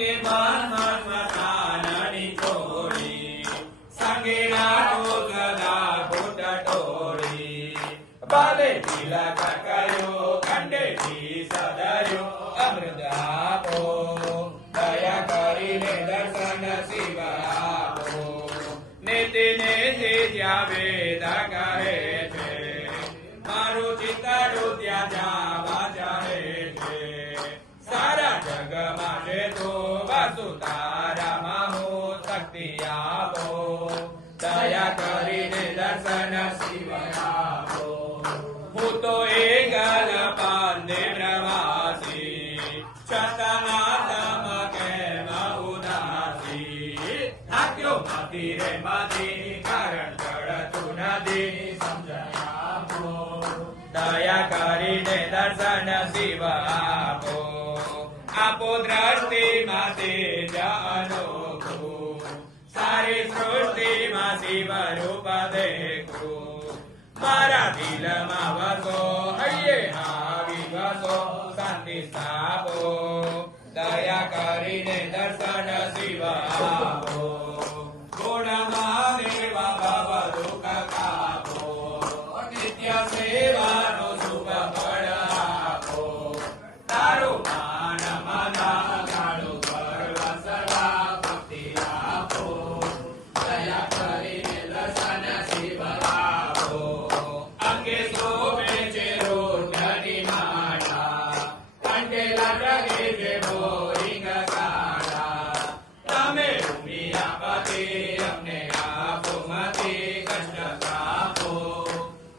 અંગે મનની ચોરી સંગે નાટો સદા ખોટ ટોળી બાલે તિલક કર્યો ખંડેથી સદર્યો અમૃત આપો દયા કરીને દર્શન શિવ આપો નેતે નેતે જ્યાં વેદ કહે છે મારું ચિત્તડું ત્યાં જવા ચાહે છે સારા જગ માટે તો વસુધારામાં હું શક્તિ આપો દયા કરીને દર્શન શિવ આપો હું તો એકલ પાંદે પ્રવાસી છતાં કેમ ઉદાસી થાક્યો માથી રે માથી કારણ ચડતું નથી સમજણ આપો દયા કરીને દર્શન શિવ આપો આપો દ્રષ્ટિમાં તેજ અનોખું સારી સૃષ્ટિમાં શિવ રૂપ દેખું મારા દિલમાં વસો હૈયે આવી વસો શાંતિ સ્થાપો દયા કરીને દર્શન શિવ આપો ગુણમાં દેવા ભવ દુઃખ કાપો નિત્ય સેવાનો શુભ ફળ આપો તારું માન મના ગાળું સર્વ સર્વા ભક્તિ આપો દયા કરીને દર્શન શિવ આપો અંગે શોભે છે રોઢની માળા કંઠે લાગે છે બોરિંગ કાળા તમે રૂપિયા પતિ અમને આપો મતી કષ્ટ આપો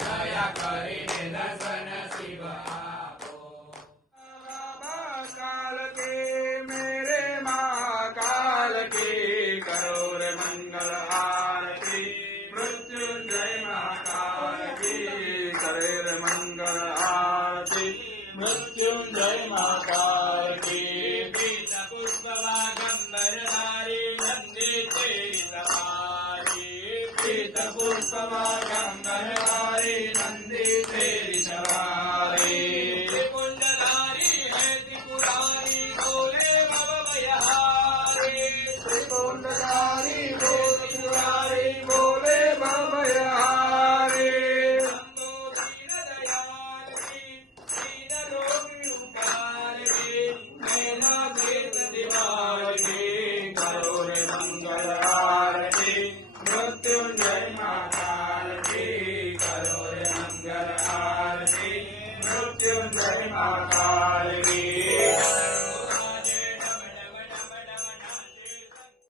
દયા કરીને દર્શન શિવ આપો काल के मेरे महाकाल की करो रे मंगल आरती मृत्युंजय महाकाल की करे रे मंगल आरती मृत्युंजय महाकाल की पीत पुष्पवागंबरधारी नंदी तेरी सवारी पीत पुष्पवागंबरधारी नंदी तेरी सवारी कुंडलारी है त्रिपुरारी बोले भव भयहारी त्रिपुंडधारी बोले बोले भवहारी संतो दीन दयाली दीन रोगी उपारी मैना देत दिवाली करो रे मंगल आरती मृत्युंजय महाकाल की करो रे मंगल आरती मृत्युंजय महाकाल की